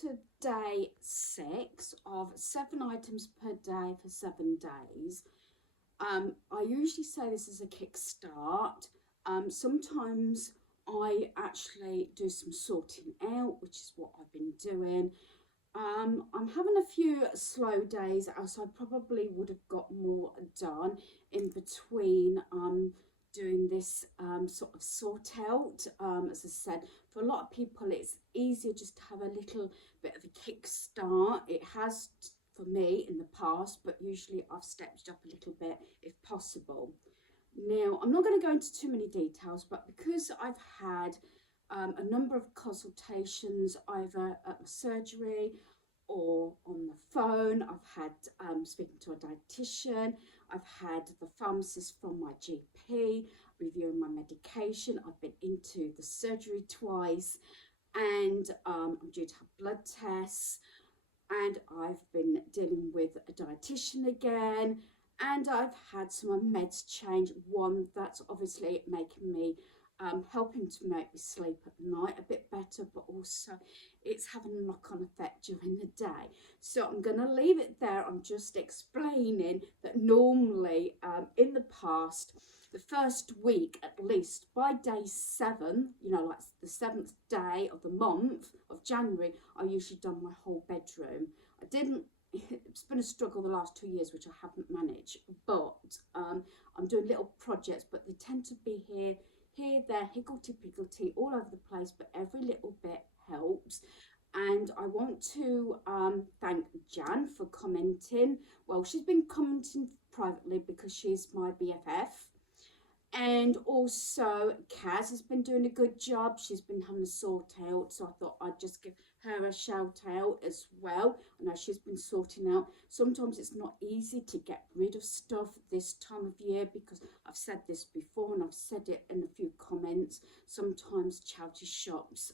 to day 6 of 7 items per day for 7 days. I usually say this is a kickstart. Sometimes I actually do some sorting out, which is what I've been doing. I'm having a few slow days, so I probably would have got more done in between doing this sort of sort out. As I said, for a lot of people, it's easier just to have a little bit of a kickstart. It has for me in the past, but usually I've stepped up a little bit if possible. Now, I'm not going to go into too many details, but because I've had a number of consultations either at my surgery or on the phone, I've had speaking to a dietitian, I've had the pharmacist from my GP reviewing my medication, I've been into the surgery twice, and I'm due to have blood tests, and I've been dealing with a dietitian again, and I've had some meds change. One that's obviously making me helping to make me sleep at night a bit better, but also it's having a knock-on effect during the day. So I'm going to leave it there. I'm just explaining that normally in the past, the first week at least, by day 7, you know, like the 7th day of the month of January, I usually done my whole bedroom. I didn't, it's been a struggle the last 2 years, which I haven't managed, but I'm doing little projects, but they tend to be here, there, higgledy-piggledy, all over the place, but every little bit helps. And I want to thank Jan for commenting. Well, she's been commenting privately because she's my BFF. And also Kaz has been doing a good job. She's been having a sort out, so I thought I'd just give her a shout out as well. I know she's been sorting out. Sometimes it's not easy to get rid of stuff this time of year, because I've said this before and I've said it in a few comments. Sometimes charity shops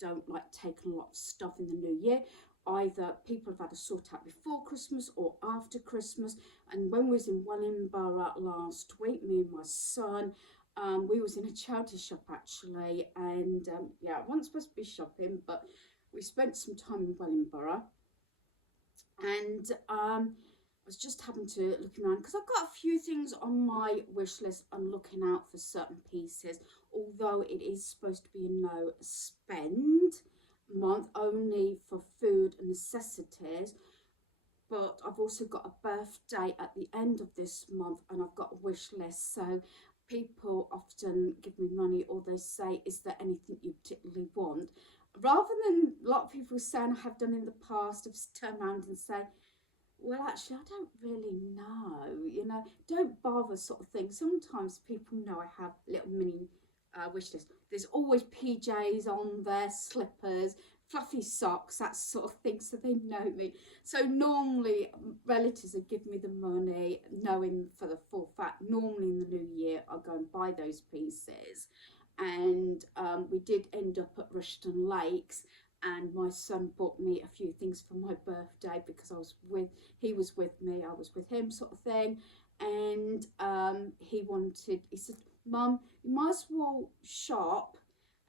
don't like taking a lot of stuff in the new year. Either people have had to sort out before Christmas or after Christmas. And when we was in Wellingborough last week, me and my son, we was in a charity shop actually, and yeah, I wasn't supposed to be shopping, but we spent some time in Wellingborough, and I was just having to look around because I've got a few things on my wish list. I'm looking out for certain pieces, although it is supposed to be a no spend month, only for food and necessities. But I've also got a birthday at the end of this month, and I've got a wish list. So people often give me money, or they say, is there anything you particularly want? Rather than a lot of people saying I have done in the past, I've turned around and say, well, actually, I don't really know, you know, don't bother sort of thing. Sometimes people know I have little mini wish list. There's always PJs on there, slippers, fluffy socks, that sort of thing, so they know me. So normally relatives would give me the money, knowing for the full fact, normally in the new year I'll go and buy those pieces. And we did end up at Rushton Lakes, and my son bought me a few things for my birthday because he was with me, I was with him, sort of thing. And he said, Mum, you might as well shop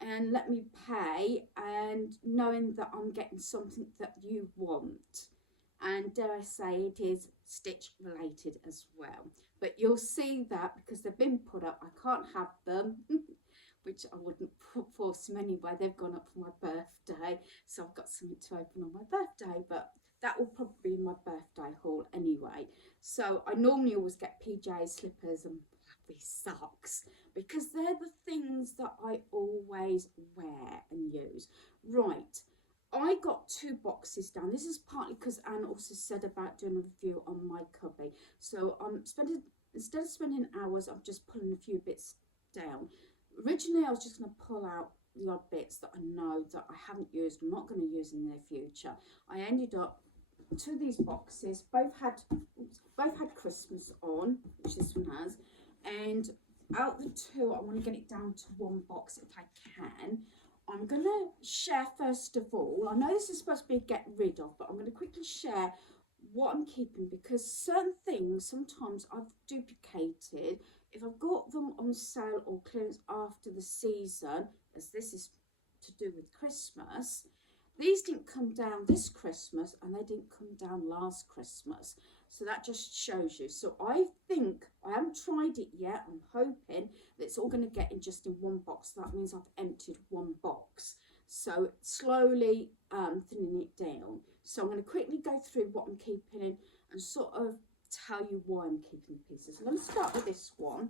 and let me pay, and knowing that I'm getting something that you want. And dare I say, it is Stitch related as well. But you'll see that because they've been put up, I can't have them, which I wouldn't force them anyway. They've gone up for my birthday, so I've got something to open on my birthday, but that will probably be in my birthday haul anyway. So I normally always get PJs, slippers and fluffy socks, because they're the things that I always wear and use. Right, I got 2 boxes down. This is partly because Anne also said about doing a review on my cubby. So instead of spending hours, I'm just pulling a few bits down. Originally, I was just going to pull out the odd bits that I know that I haven't used, I'm not going to use in the near future. I ended up 2 of these boxes, both had Christmas on, which this one has, and out the 2, I want to get it down to 1 box if I can. I'm going to share first of all. I know this is supposed to be a get rid of, but I'm going to quickly share what I'm keeping, because certain things sometimes I've duplicated. If I've got them on sale or clearance after the season, as this is to do with Christmas, These didn't come down this Christmas and they didn't come down last Christmas. So that just shows you. So I think, I haven't tried it yet, I'm hoping that it's all going to get in just in one box. That means I've emptied one box. So slowly thinning it down. So I'm going to quickly go through what I'm keeping in and sort of tell you why I'm keeping pieces. I'm going to start with this one.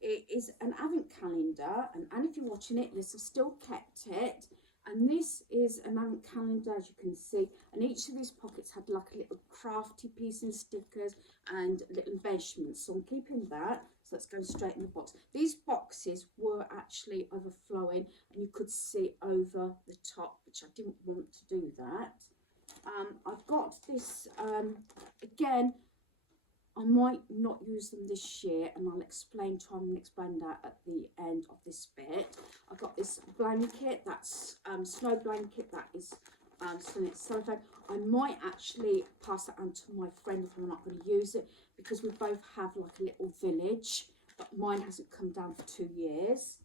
It is an advent calendar, and if you're watching it, yes, I've still kept it. And this is an advent calendar, as you can see, and each of these pockets had like a little crafty piece and stickers and little embellishments. So I'm keeping that. So that's going straight in the box. These boxes were actually overflowing, and you could see over the top, which I didn't want to do that. I've got this again. I might not use them this year, and I'll try and explain that at the end of this bit. I've got this blanket, that's snow blanket, that is cellophane. I might actually pass that on to my friend if I'm not going to use it, because we both have like a little village, but mine hasn't come down for 2 years.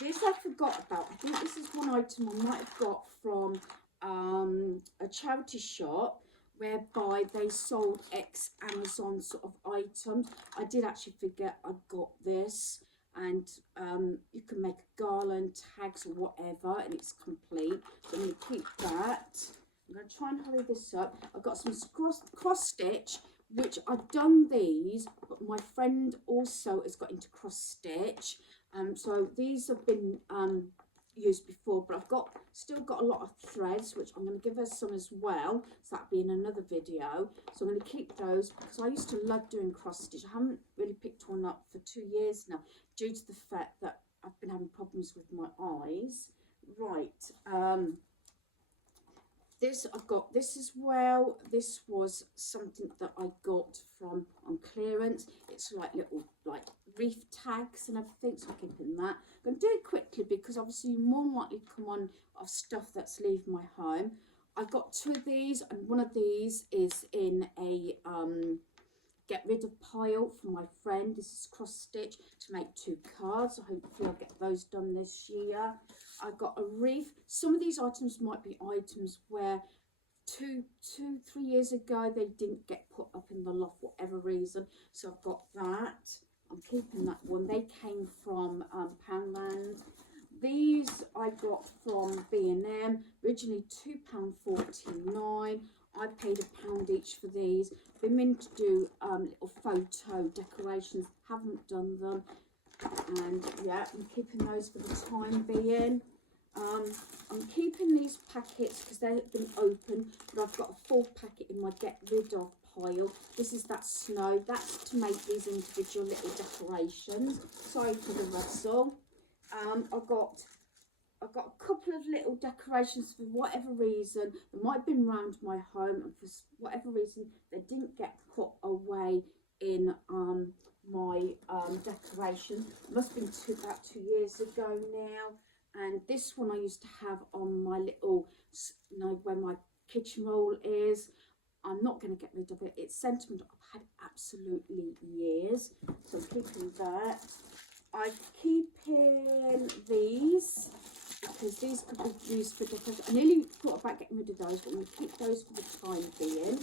This I forgot about. I think this is one item I might have got from a charity shop, whereby they sold ex-Amazon sort of items. I did actually forget I got this, and you can make a garland, tags or whatever, and it's complete. So I'm going to keep that. I'm going to try and hurry this up. I've got some cross stitch, which I've done these, but my friend also has got into cross stitch. So these have been used before, but I've still got a lot of threads, which I'm going to give her some as well, so that'll be in another video. So I'm going to keep those, because I used to love doing cross stitch. I haven't really picked one up for 2 years now, due to the fact that I've been having problems with my eyes. Right, I've got this as well. This was something that I got from on clearance. It's like little reef tags and everything, so I'm keeping that. I'm going to do it quickly because obviously you're more likely to come on of stuff that's leaving my home. I've got 2 of these, and one of these is in a get rid of pile from my friend. This is cross stitch to make 2 cards. So hopefully I'll get those done this year. I've got a reef. Some of these items might be items where 3 years ago they didn't get put up in the loft for whatever reason. So I've got that. I'm keeping that one. They came from Poundland. These I got from B&M, originally £2.49. I paid £1 each for these. Been meaning to do little photo decorations, haven't done them. And yeah, I'm keeping those for the time being. I'm keeping these packets because they've been open, but I've got a full packet in my get rid of pile. This is that snow. That's to make these individual little decorations. Sorry for the rustle. I've got a couple of little decorations for whatever reason. They might have been around my home, and for whatever reason they didn't get put away in my decoration. It must have been about 2 years ago now. And this one I used to have on my little, where my kitchen roll is. I'm not going to get rid of it. It's sentiment I've had absolutely years, so I'm keeping that. I'm keeping these because these could be used for decoration. I nearly thought about getting rid of those, but I'm going to keep those for the time being.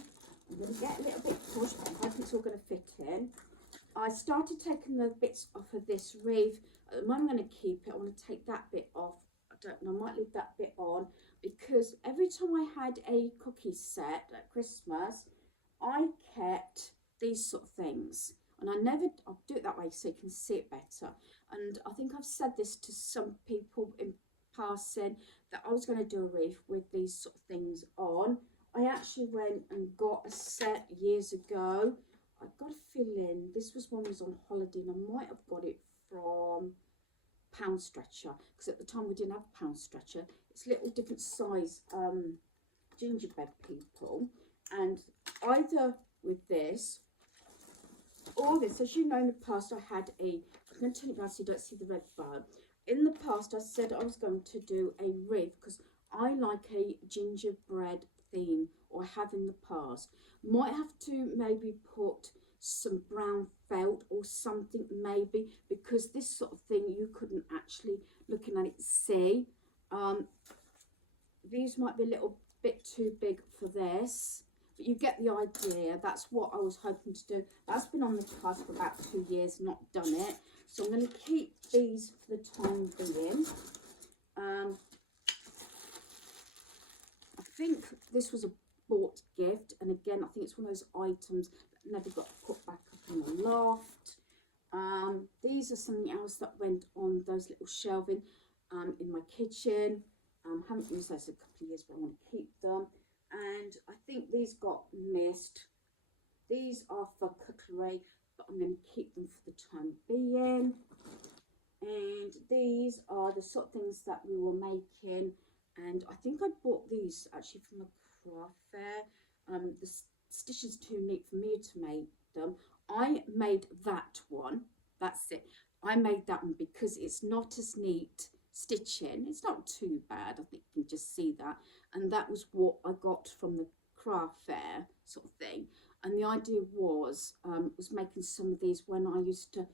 I'm going to get a little bit pushed, but I hope it's all going to fit in. I started taking the bits off of this wreath. At the moment I'm going to keep it. I want to take that bit off. I don't know, I might leave that bit on, because every time I had a cookie set at Christmas, I kept these sort of things. And I'll do it that way so you can see it better. And I think I've said this to some people in passing, that I was going to do a wreath with these sort of things on. I actually went and got a set years ago. I've got a feeling this was one was on holiday, and I might have got it from Pound Stretcher, because at the time we didn't have Pound Stretcher. It's little different size gingerbread people, and either with this or this, as you know, in the past I had I'm going to turn it around so you don't see the red bar. In the past I said I was going to do a wreath because I like a gingerbread theme, or have in the past. Might have to maybe put some brown felt or something, maybe, because this sort of thing you couldn't actually, looking at it, see. these might be a little bit too big for this, but you get the idea. That's what I was hoping to do. That's been on the card for about 2 years, not done it. So I'm going to keep these for the time being. I think this was a bought gift, and again, I think it's one of those items that never got put back up in the loft. These are something else that went on those little shelving in my kitchen. Haven't used those in a couple of years, but I want to keep them. And I think these got missed. These are for cutlery, but I'm going to keep them for the time being. And these are the sort of things that we were making, and I think I bought these actually from a craft fair. The stitch is too neat for me to make them. I made that one, that's it. I made that one because it's not as neat stitching. It's not too bad, I think you can just see that. And that was what I got from the craft fair sort of thing. And the idea was making some of these when I used to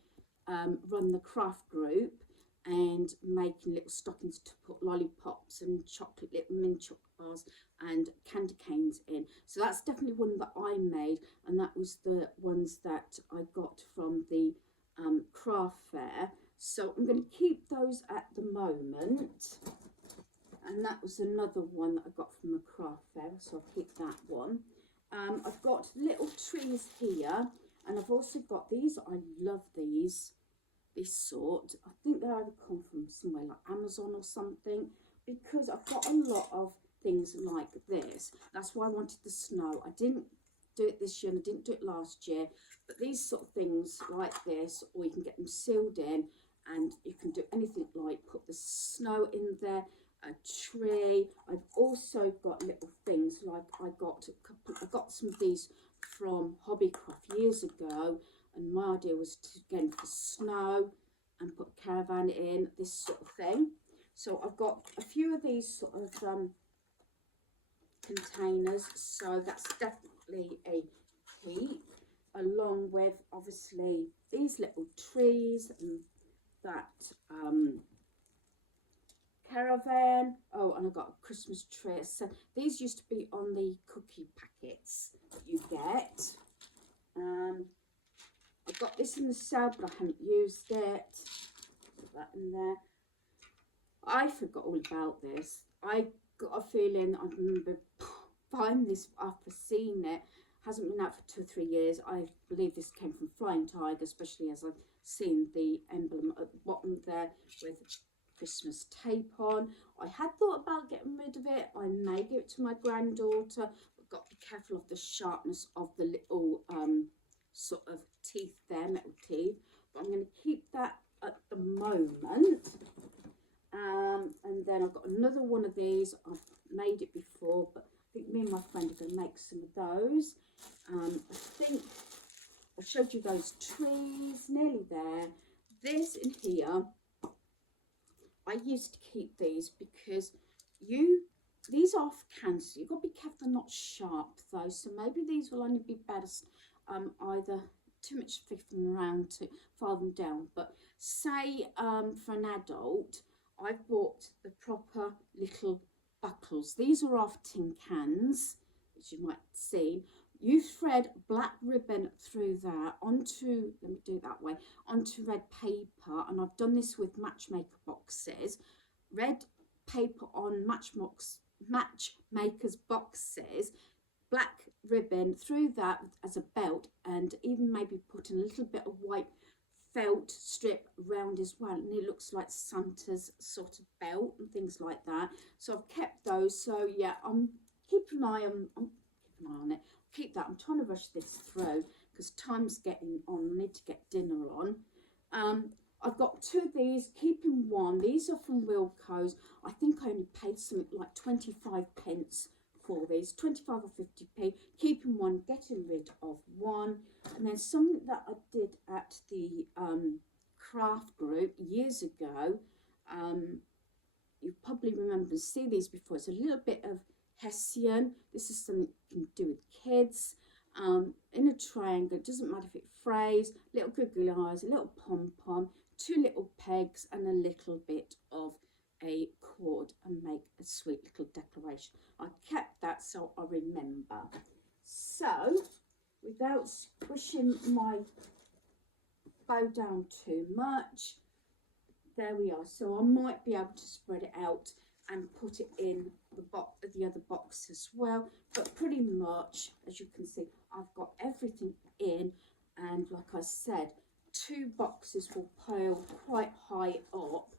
run the craft group, and making little stockings to put lollipops and chocolate, little mint chocolate bars and candy canes in. So that's definitely one that I made, and that was the ones that I got from the craft fair. So I'm going to keep those at the moment. And that was another one that I got from the craft fair, so I'll keep that one. I've got little trees here, and I've also got these. I love these. This sort, I think they either come from somewhere like Amazon or something, because I've got a lot of things like this. That's why I wanted the snow. I didn't do it this year and I didn't do it last year, but these sort of things like this, or you can get them sealed in, and you can do anything like put the snow in there, a tree. I've also got little things like I got some of these from Hobbycraft years ago. And my idea was to again for snow and put a caravan in, this sort of thing. So I've got a few of these sort of containers, so that's definitely a keep, along with obviously these little trees and that caravan. Oh, and I got a Christmas tree. So these used to be on the cookie packets that you get. I've got this in the sale, but I haven't used it. Put that in there. I forgot all about this. I got a feeling, I remember buying this after seeing it. Hasn't been out for 2 or 3 years. I believe this came from Flying Tiger, especially as I've seen the emblem at the bottom there with Christmas tape on. I had thought about getting rid of it. I may give it to my granddaughter, but got to be careful of the sharpness of the little sort of teeth there, metal teeth. But I'm going to keep that at the moment. And then I've got another one of these. I've made it before, but I think me and my friend are going to make some of those. I think I showed you those trees, nearly there. This in here, I used to keep these because these are off cancer. You've got to be careful they're not sharp though. So maybe these will only be better either too much flipping around to file them down. But say for an adult, I've bought the proper little buckles. These are off tin cans, which you might see. You thread black ribbon through that onto, let me do it that way, onto red paper. And I've done this with matchmaker boxes. Red paper on matchmakers boxes, black ribbon through that as a belt, and even maybe put in a little bit of white felt strip round as well, and it looks like Santa's sort of belt and things like that. So I've kept those. So yeah, I'm keeping an eye on it. Keep that. I'm trying to rush this through because time's getting on. I need to get dinner on. I've got 2 of these, keeping one. These are from Wilko's. I think I only paid something like 25 pence for these, 25 or 50p. Keeping one, getting rid of one. And then something that I did at the craft group years ago. You probably remember see these before. It's a little bit of Hessian. This is something you can do with kids. In a triangle, it doesn't matter if it frays, little googly eyes, a little pom-pom, 2 little pegs and a little bit of a cord and make a sweet little decoration. I kept that so I remember. So without squishing my bow down too much, there we are. So I might be able to spread it out and put it in the other box as well, but pretty much, as you can see, I've got everything in, and like I said, 2 boxes will pile quite high up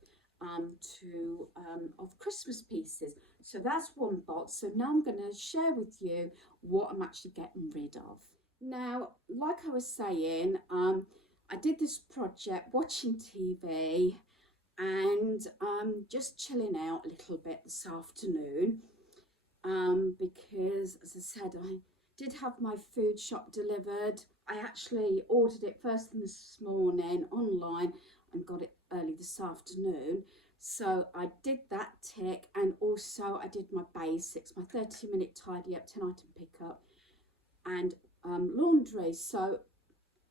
of Christmas pieces. So that's 1 box. So now I'm going to share with you what I'm actually getting rid of. Now, like I was saying, I did this project watching TV and just chilling out a little bit this afternoon, because, as I said, I did have my food shop delivered. I actually ordered it first thing this morning online and got it early this afternoon. So I did that tick, and also I did my basics, my 30-minute tidy up, 10-item pickup, and laundry. So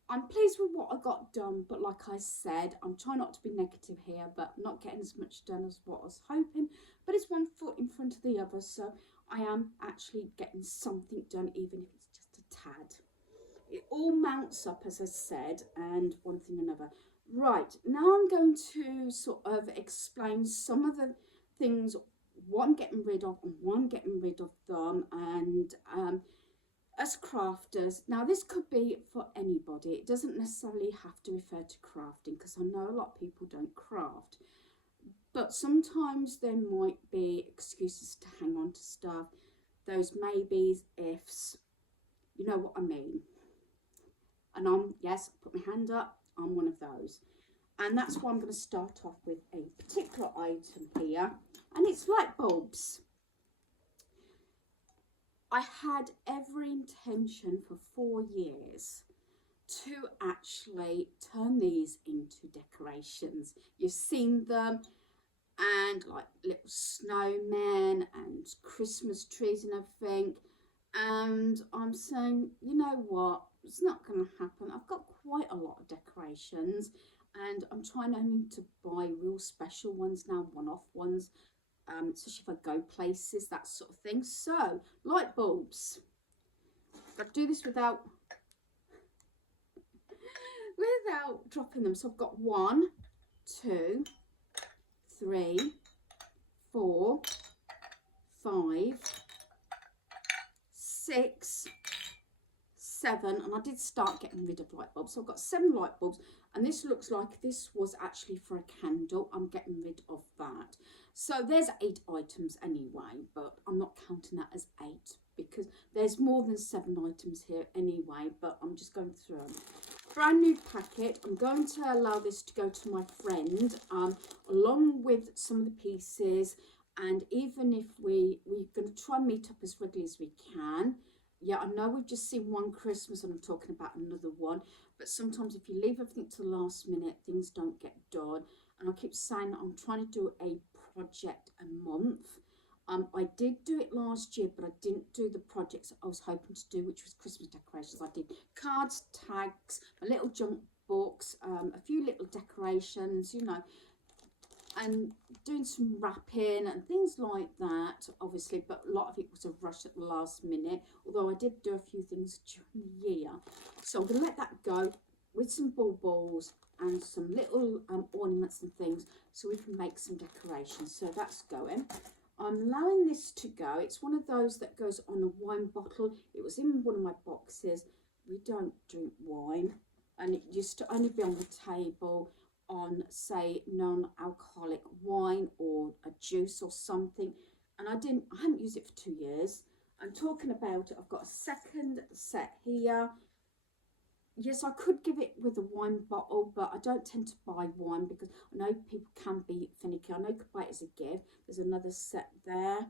I'm pleased with what I got done, but like I said, I'm trying not to be negative here, but I'm not getting as much done as what I was hoping. But it's one foot in front of the other, so I am actually getting something done, even if it's just a tad. It all mounts up, as I said, and one thing or another. Right, now I'm going to sort of explain some of the things, what I'm getting rid of and why I'm getting rid of them, and as crafters, now this could be for anybody. It doesn't necessarily have to refer to crafting, because I know a lot of people don't craft. But sometimes there might be excuses to hang on to stuff. Those maybes, ifs, you know what I mean. And yes, put my hand up, I'm one of those. And that's why I'm going to start off with a particular item here. And it's light bulbs. I had every intention for 4 years to actually turn these into decorations. You've seen them, and like little snowmen and Christmas trees and everything. And I'm saying, you know what, it's not going to happen. I've got quite a lot of decorations, and I'm trying only to buy real special ones now, one-off ones. Especially if I go places, that sort of thing. So, light bulbs. I've got to do this without dropping them. So I've got 1, 2, 3, 4, 5, 6, 7, and I did start getting rid of light bulbs. So I've got 7 light bulbs, and this looks like this was actually for a candle. I'm getting rid of that. So there's 8 items anyway, but I'm not counting that as 8 because there's more than 7 items here anyway, but I'm just going through them. Brand new packet. I'm going to allow this to go to my friend along with some of the pieces, and even if we're going to try and meet up as regularly as we can. Yeah, I know we've just seen one Christmas and I'm talking about another one, but sometimes if you leave everything to the last minute, things don't get done. And I keep saying I'm trying to do a project a month. I did do it last year, but I didn't do the projects I was hoping to do, which was Christmas decorations. I did cards, tags, my little junk books, a few little decorations, you know, and doing some wrapping and things like that, obviously, but a lot of it was a rush at the last minute, although I did do a few things during the year. So I'm going to let that go with some baubles and some little ornaments and things so we can make some decorations. So that's going. I'm allowing this to go. It's one of those that goes on a wine bottle. It was in one of my boxes. We don't drink wine, and it used to only be on the table on, say, non-alcoholic wine or a juice or something, and I hadn't used it for 2 years. I'm talking about it. I've got a second set here. Yes, I could give it with a wine bottle, but I don't tend to buy wine because I know people can be finicky. I know you could buy it as a gift. There's another set there,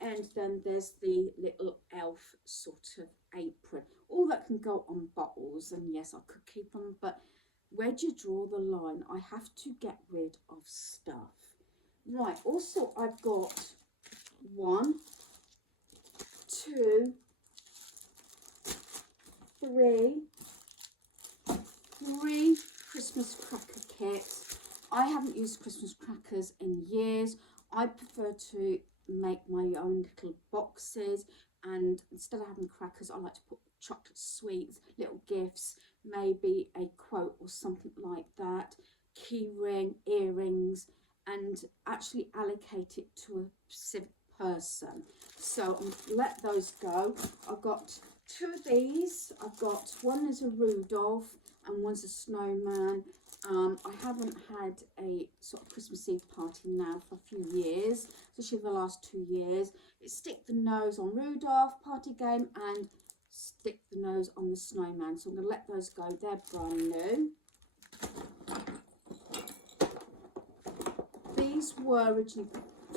and then there's the little elf sort of apron. All that can go on bottles, and yes, I could keep them, but where do you draw the line? I have to get rid of stuff. Right, also I've got 1, 2, 3 Christmas cracker kits. I haven't used Christmas crackers in years. I prefer to make my own little boxes, and instead of having crackers, I like to put chocolate sweets, little gifts, maybe a quote or something like that, key ring, earrings, and actually allocate it to a specific person. So I'm going to let those go. I've got two of these. I've got one is a Rudolph and one's a snowman. I haven't had a sort of Christmas Eve party now for a few years, especially the last 2 years. It's stick the nose on Rudolph party game and stick the nose on the snowman. So I'm going to let those go. They're brand new. These were originally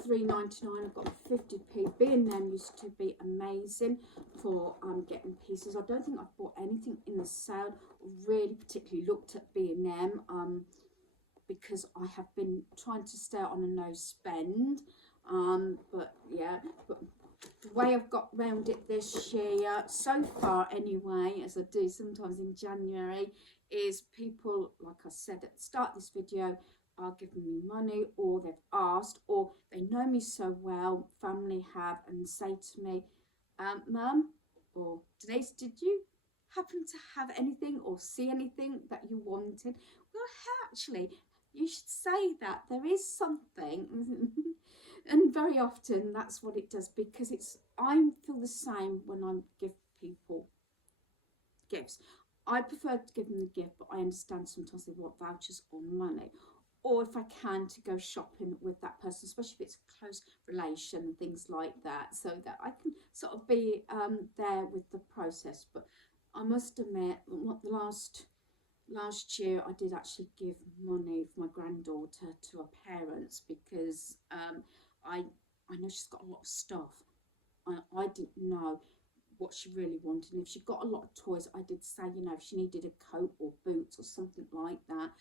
$3.99. I've got 50p. B&M used to be amazing for getting pieces. I don't think I've bought anything in the sale or really particularly looked at B&M because I have been trying to stay on a no spend. But yeah, but the way I've got round it this year, so far anyway, as I do sometimes in January, is people, like I said at the start of this video, are giving me money, or they've asked, or they know me so well, family have, and say to me, Mum or Denise, did you happen to have anything or see anything that you wanted? Well, actually, you should say that. There is something. And very often that's what it does, because I feel the same when I give people gifts. I prefer to give them the gift, but I understand sometimes they want vouchers or money. Or if I can, to go shopping with that person, especially if it's a close relation and things like that, so that I can sort of be there with the process. But I must admit, the last year I did actually give money for my granddaughter to her parents, because I know she's got a lot of stuff. I didn't know what she really wanted, and if she got a lot of toys, I did say, you know, if she needed a coat or boots or something like that.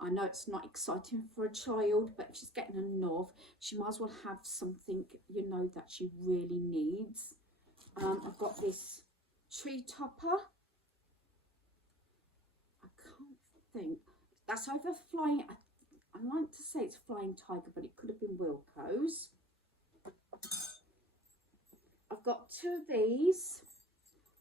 I know it's not exciting for a child, but if she's getting enough, she might as well have something, you know, that she really needs. I've got this tree topper. I can't think. That's either flying, I like to say it's Flying Tiger, but it could have been Wilco's. I've got two of these.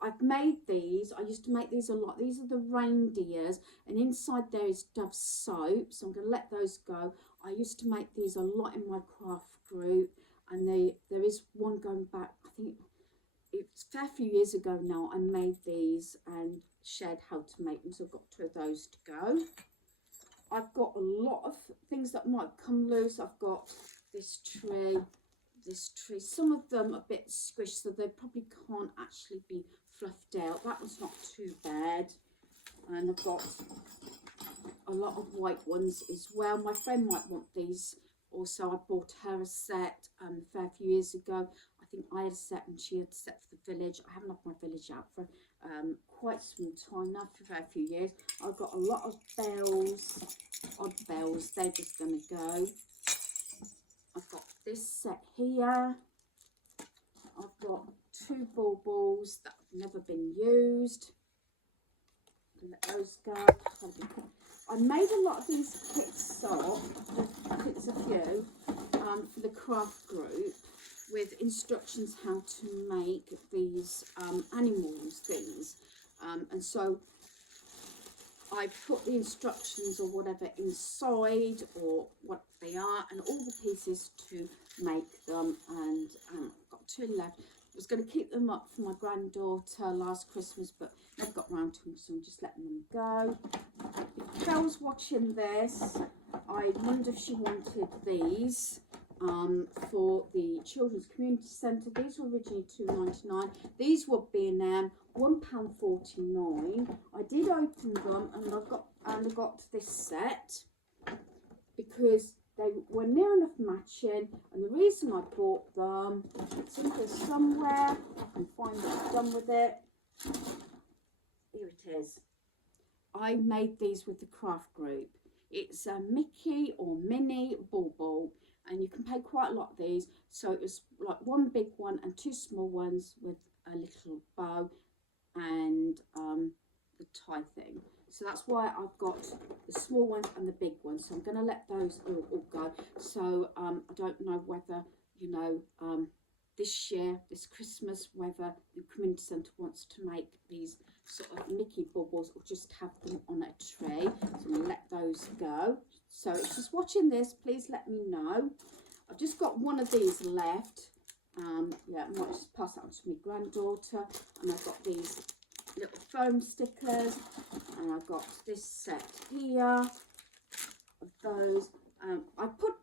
I've made these. I used to make these a lot. These are the reindeers, and inside there is Dove soap, so I'm going to let those go. I used to make these a lot in my craft group, and there is one going back, I think it's a fair few years ago now. I made these and shared how to make them, so I've got two of those to go. I've got a lot of things that might come loose. I've got this tree. Some of them are a bit squished, so they probably can't actually be fluffed out. That one's not too bad. And I've got a lot of white ones as well. My friend might want these also. I bought her a set a fair few years ago. I think I had a set and she had a set for the village. I haven't had my village out for quite some time now, for a fair few years. I've got a lot of bells, odd bells. They're just going to go. I've got this set here. I've got two baubles that have never been used. Let those go. I made a lot of these kits up. I think there's a few for the craft group, with instructions how to make these animals things. And so I put the instructions or whatever inside, or what they are, and all the pieces to make them. And I've got two left. I was going to keep them up for my granddaughter last Christmas, but never got round to them, so I'm just letting them go. If Belle's watching this, I wonder if she wanted these for the Children's Community Centre. These were originally $2.99. These were B&M, £1.49. I did open them, and I got this set because they were near enough matching, and the reason I bought them, it's in here somewhere. I can find what I've done with it. Here it is. I made these with the craft group. It's a Mickey or Minnie bauble, and you can pay quite a lot of these. So it was like one big one and two small ones with a little bow and the tie thing. So that's why I've got the small ones and the big ones. So I'm going to let those all go. So I don't know whether, you know, this year, this Christmas, whether the community centre wants to make these sort of Mickey bubbles or just have them on a tray. So I'm going to let those go. So if she's watching this, please let me know. I've just got one of these left. Yeah, I might just pass that on to my granddaughter. And I've got these little foam stickers, and I've got this set here of those. I put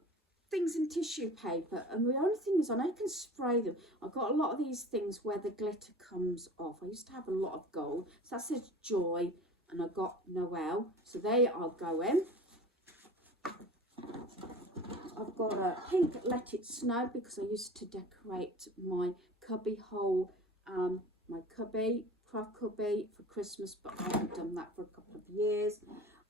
things in tissue paper, and the only thing is I know you can spray them. I've got a lot of these things where the glitter comes off. I used to have a lot of gold, so that says Joy, and I got Noel, so they are going. I've got a pink Let It Snow because I used to decorate my cubby hole, my cubby, craft cubby for Christmas, but I haven't done that for a couple of years.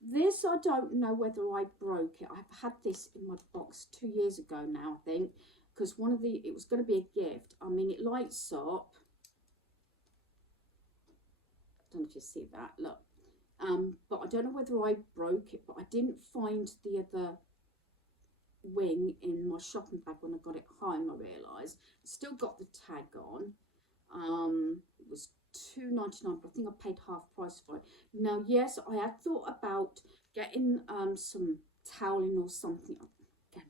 This, I don't know whether I broke it. I've had this in my box 2 years ago now, I think, because it was going to be a gift. I mean, it lights up. I don't know if you see that, look. But I don't know whether I broke it, but I didn't find the other wing in my shopping bag when I got it home. I realised it's still got the tag on. It was £2.99, but I think I paid half price for it. Now, yes, I had thought about getting some toweling or something. Again,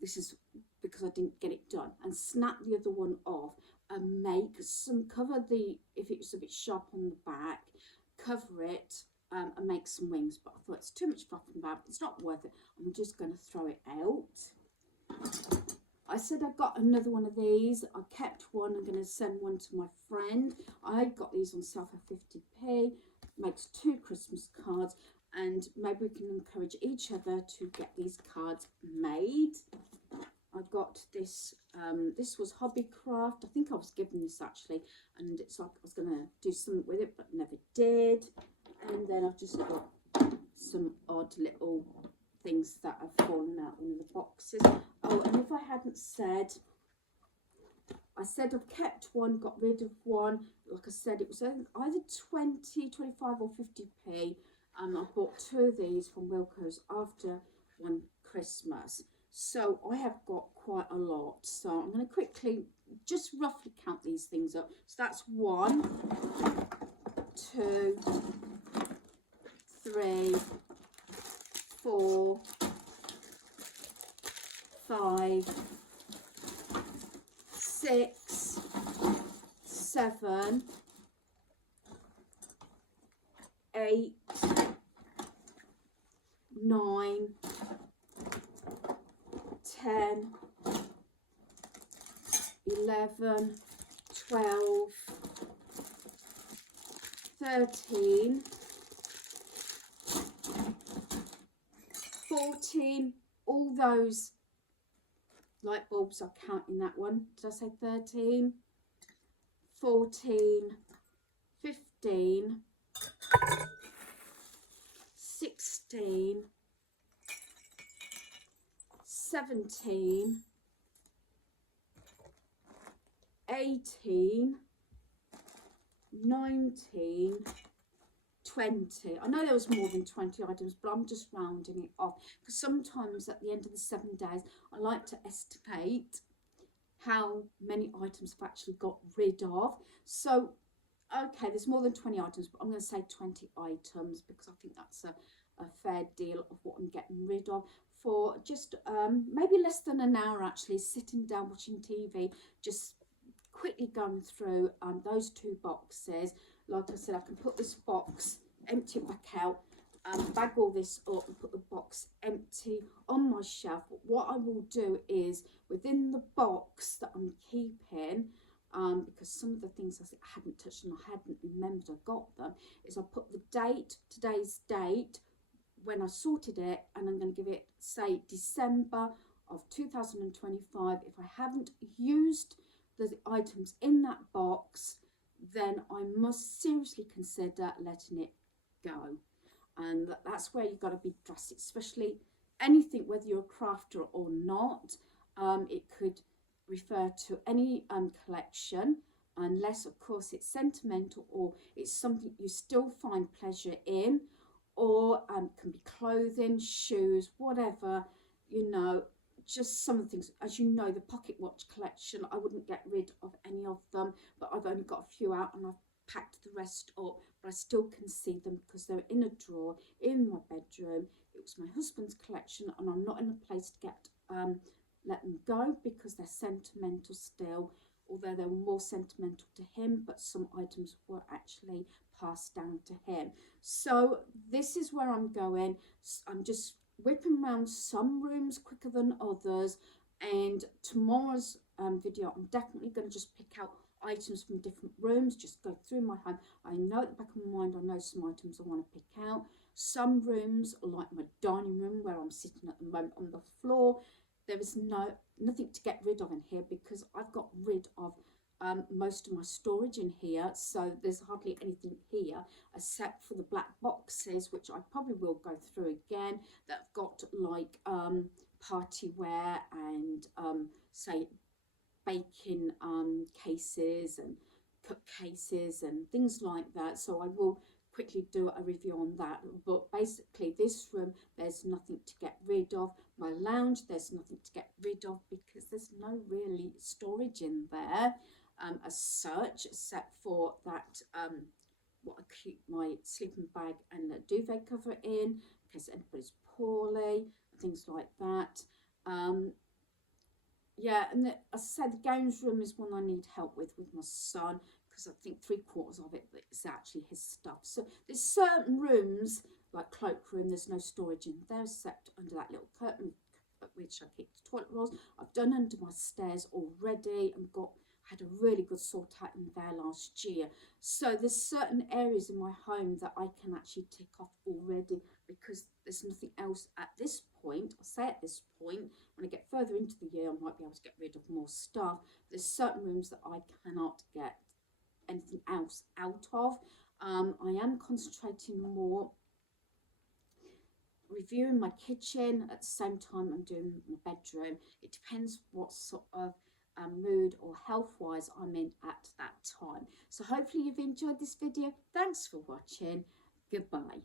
this is because I didn't get it done, and snap the other one off and make some, cover the, if it was a bit sharp on the back, cover it and make some wings. But I thought it's too much fluff and bad, it's not worth it. I'm just going to throw it out. I said I got another one of these. I kept one. I'm going to send one to my friend. I got these on sale for 50p. Makes 2 Christmas cards, and maybe we can encourage each other to get these cards made. I got this. This was Hobbycraft. I think I was given this actually, and it's like I was going to do something with it, but never did. And then I've just got some odd little things that have fallen out in the boxes. Oh, and if I hadn't said, I said I've kept one, got rid of one. Like I said, it was either 20, 25 or 50p. And I bought 2 of these from Wilko's after one Christmas. So I have got quite a lot. So I'm going to quickly, just roughly count these things up. So that's 1, 2, 3, 4, 5, 6, 7, 8, 9, 10, 11, 12, 13, 14, all those light bulbs are counting that one. Did I say 13? 14, 15, 16, 17, 18, 19, 20. I know there was more than 20 items, but I'm just rounding it off because sometimes at the end of the 7 days I like to estimate how many items I've actually got rid of. So okay, there's more than 20 items, but I'm going to say 20 items because I think that's a fair deal of what I'm getting rid of for just maybe less than an hour, actually sitting down watching TV, just quickly going through those 2 boxes. Like I said, I can put this box, empty it back out, bag all this up and put the box empty on my shelf. But what I will do is within the box that I'm keeping, because some of the things I hadn't touched and I hadn't remembered I got them, is I put the date, today's date, when I sorted it, and I'm going to give it, say, December of 2025. If I haven't used the items in that box, then I must seriously consider letting it go. And that's where you've got to be drastic, especially anything, whether you're a crafter or not. It could refer to any collection, unless of course it's sentimental or it's something you still find pleasure in, or can be clothing, shoes, whatever, you know, just some things. As you know, the pocket watch collection, I wouldn't get rid of any of them, but I've only got a few out and I've packed the rest up, but I still can see them because they're in a drawer in my bedroom. It was my husband's collection and I'm not in a place to get let them go because they're sentimental still, although they were more sentimental to him, but some items were actually passed down to him. So this is where I'm going. I'm just whipping around some rooms quicker than others, and tomorrow's video I'm definitely going to just pick out items from different rooms, just go through my home. I know at the back of my mind I know some items I want to pick out. Some rooms, like my dining room where I'm sitting at the moment on the floor, there is nothing to get rid of in here because I've got rid of most of my storage in here, so there's hardly anything here except for the black boxes, which I probably will go through again, that have got like party wear and say baking cases and cup cases and things like that. So I will quickly do a review on that. But basically this room, there's nothing to get rid of. My lounge, there's nothing to get rid of because there's no really storage in there as such, except for that what I keep my sleeping bag and the duvet cover in, in case anybody's poorly, things like that. Yeah, and as I said, the games room is one I need help with my son, because I think 3/4 of it is actually his stuff. So there's certain rooms, like cloakroom, there's no storage in there except under that little curtain which I keep the toilet rolls. I've done under my stairs already and had a really good sort out in there last year. So there's certain areas in my home that I can actually tick off already because there's nothing else at this point. I say at this point, when I get further into the year, I might be able to get rid of more stuff. There's certain rooms that I cannot get anything else out of. I am concentrating more reviewing my kitchen at the same time I'm doing my bedroom. It depends what sort of mood or health wise I'm in at that time. So hopefully you've enjoyed this video. Thanks for watching. Goodbye.